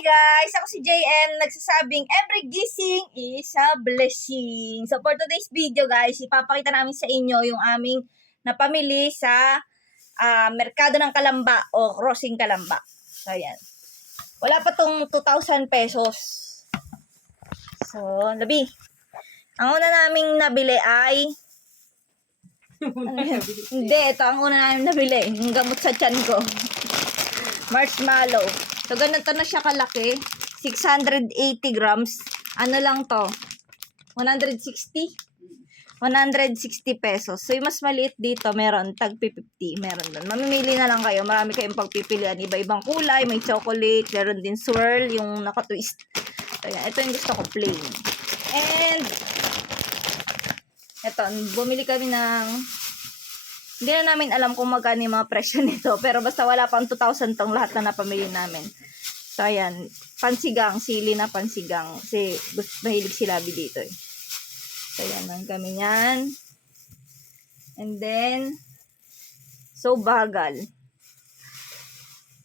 guys! Ako si JM, nagsasabing every gising is a blessing. So for today's video guys, ipapakita namin sa inyo yung aming napamili sa Merkado ng Kalamba o Crossing Kalamba. So ayan. Wala pa tong 2,000 pesos. So, labi. Ang una naming nabili ay hindi, ito ang una namin nabili. Yung gamot sa tiyan ko. Marshmallow. So, ganito na siya kalaki. 680 grams. Ano lang to? 160? 160 pesos. So, yung mas maliit dito, meron tag 50. Meron doon. Mamimili na lang kayo. Marami kayong pagpipilian. Iba-ibang kulay. May chocolate. Meron din swirl. Yung naka-twist. So, yan. Ito yung gusto ko. Plain. And, ito. Bumili kami ng... Hindi na namin alam kung magkano yung mga presyo nito. Pero basta wala pang 2,000 tong lahat na napamili namin. So, ayan. Pansigang. Sili na pansigang. Kasi mahilig si Labi dito eh. So, ayan lang kami yan. And then, so bagal.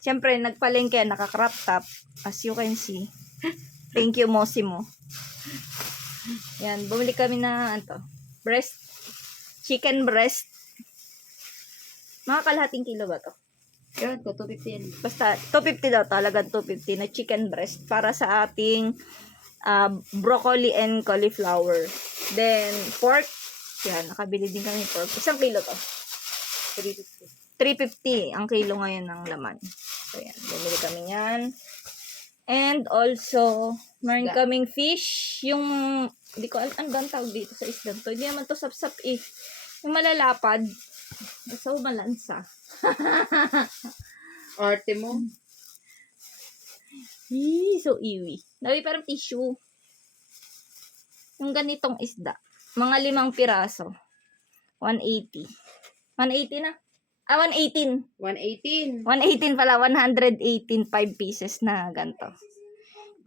Siyempre, nagpalengke. Naka-crop top. As you can see. Thank you, Mosimo. Yan. Bumili kami na, breast. Chicken breast. Mga kalahating kilo ba to? Yun, 250 yan. Basta, 250 daw talagang 250 na chicken breast para sa ating broccoli and cauliflower. Then, pork. Yan, nakabili din kami pork. Isang kilo to? 350 ang kilo ngayon ng laman. So, yan. Bumili kami yan. And also, meron kaming fish. Yung, hindi ko alam, ano ba ang tawag dito sa isda to? Hindi naman to sap-sap eh. Yung malalapad. So, malansa. Arte mo. So, iwi. Nabi parang tissue. Yung ganitong isda. Mga 5 piraso. 180. 180 na? 118. 118. 118 pala. 118. 5 pieces na ganito.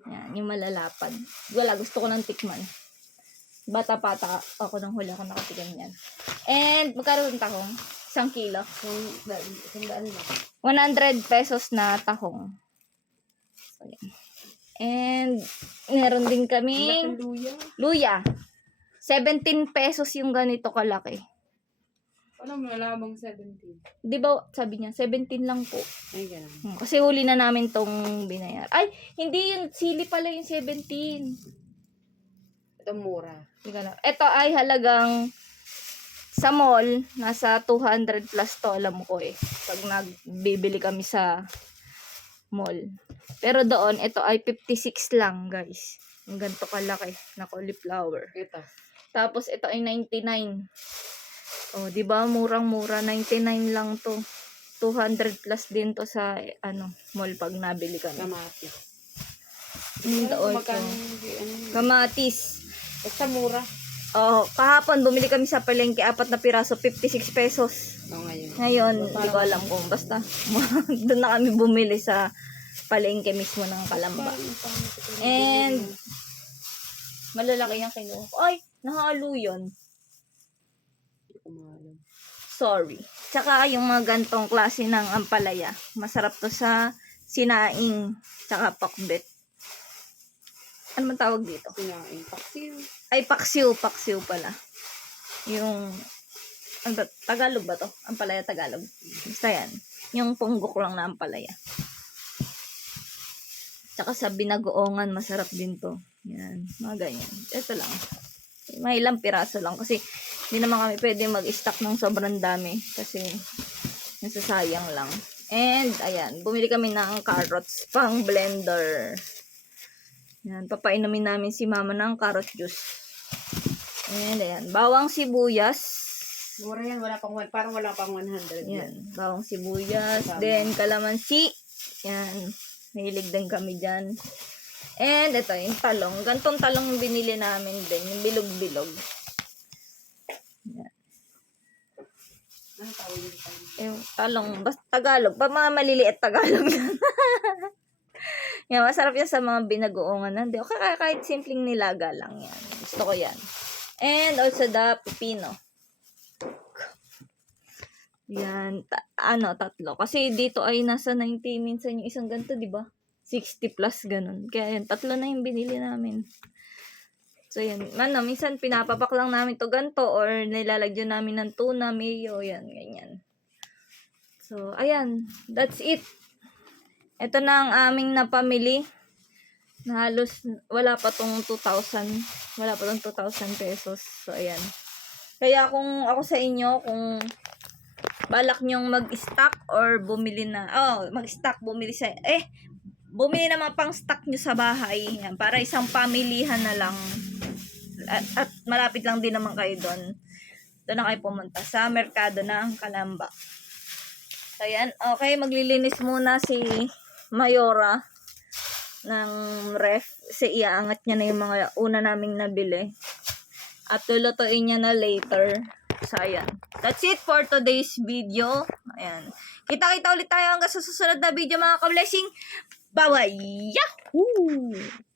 Yan. Yung malalapad. Wala. Gusto ko ng tikman. Bata-pata ako nang huli ako nakatikim yan. And, magkaroon tahong? 1 kilo. 100 pesos na tahong. So, yan. And, meron din kaming luya. 17 pesos yung ganito kalaki. Ano mo lamang 17? Di ba, sabi niya, 17 lang po. Ay, ganun. Kasi huli na namin tong binayar. Ay, hindi yun. Sili pala yung 17. Ito mura. Ito ay halagang sa mall, nasa 200 plus to, alam ko eh. Pag nagbibili kami sa mall. Pero doon, ito ay 56 lang, guys. Ang ganito kalaki na cauliflower. Ito. Tapos ito ay 99. Oh, 'di ba? Murang-mura, 99 lang to. 200 plus din to sa mall pag nabili kami. Kamatis. Kamatis. Basta mura. Oh, kahapon bumili kami sa palengke, 4 na piraso, 56 pesos. Ngayon, hindi ko alam kung basta. Doon na kami bumili sa palengke mismo ng Kalamba. And, malalaki yung kinuha ko. Ay, nahalo yun. Sorry. Tsaka yung mga gantong klase ng ampalaya. Masarap to sa sinaing, tsaka pakbet. Ano man tawag dito? Sinaing. Paksiw. Ay, paksiw. Paksiw pala. Yung, ano ba? Tagalog ba to? Ampalaya Tagalog. Basta yan. Yung punggok lang na ampalaya. Tsaka sa binagoongan, masarap din to. Yan. Mga ganyan. Ito lang. May ilang piraso lang. Kasi, hindi naman kami pwede mag-stock ng sobrang dami. Kasi, nasasayang lang. And, ayan. Bumili kami ng carrots pang blender. Yan, papainumin namin si mama ng carrot juice. And ayan, bawang sibuyas. Mura yan, parang wala pang 100. Yan, bawang sibuyas. Then, kalamansi. Yan, mahilig din kami dyan. And ito, yung talong. Gantong talong binili namin din. Yung bilog-bilog. Yan. Ano tawag yung talong? Yung talong, basta Tagalog. Pa mga maliliit Tagalog yan. Yan, masarap yan sa mga binagoongan. Hindi, okay, kahit simpleng nilaga lang yan. Gusto ko yan. And also the pepino. Yan, tatlo. Kasi dito ay nasa 90 minsan yung isang ganito, di ba? 60 plus ganun. Kaya yan, 3 na yung binili namin. So yan, minsan pinapapak lang namin to ganto or nilalagyan namin ng tuna, mayo, yan, ganyan. So, ayan, that's it. Ito na ang aming napamili. Na halos wala pa tong 2,000. Wala pa tong 2,000 pesos. So, ayan. Kaya kung ako sa inyo, kung balak nyong mag-stock or bumili na, mag-stock, bumili na mga pang-stock nyo sa bahay. Yan, para isang pamilihan na lang. At malapit lang din naman kayo doon. Doon na kayo pumunta sa merkado ng Calamba. So, yan. Okay, maglilinis muna si Mayora ng ref. Kasi iaangat niya na yung mga una naming nabili. At lulutuin niya na later. So, ayan. That's it for today's video. Ayan. Kita-kita ulit tayo hanggang sa susunod na video, mga ka-blessing. Bye-bye! Yahoo!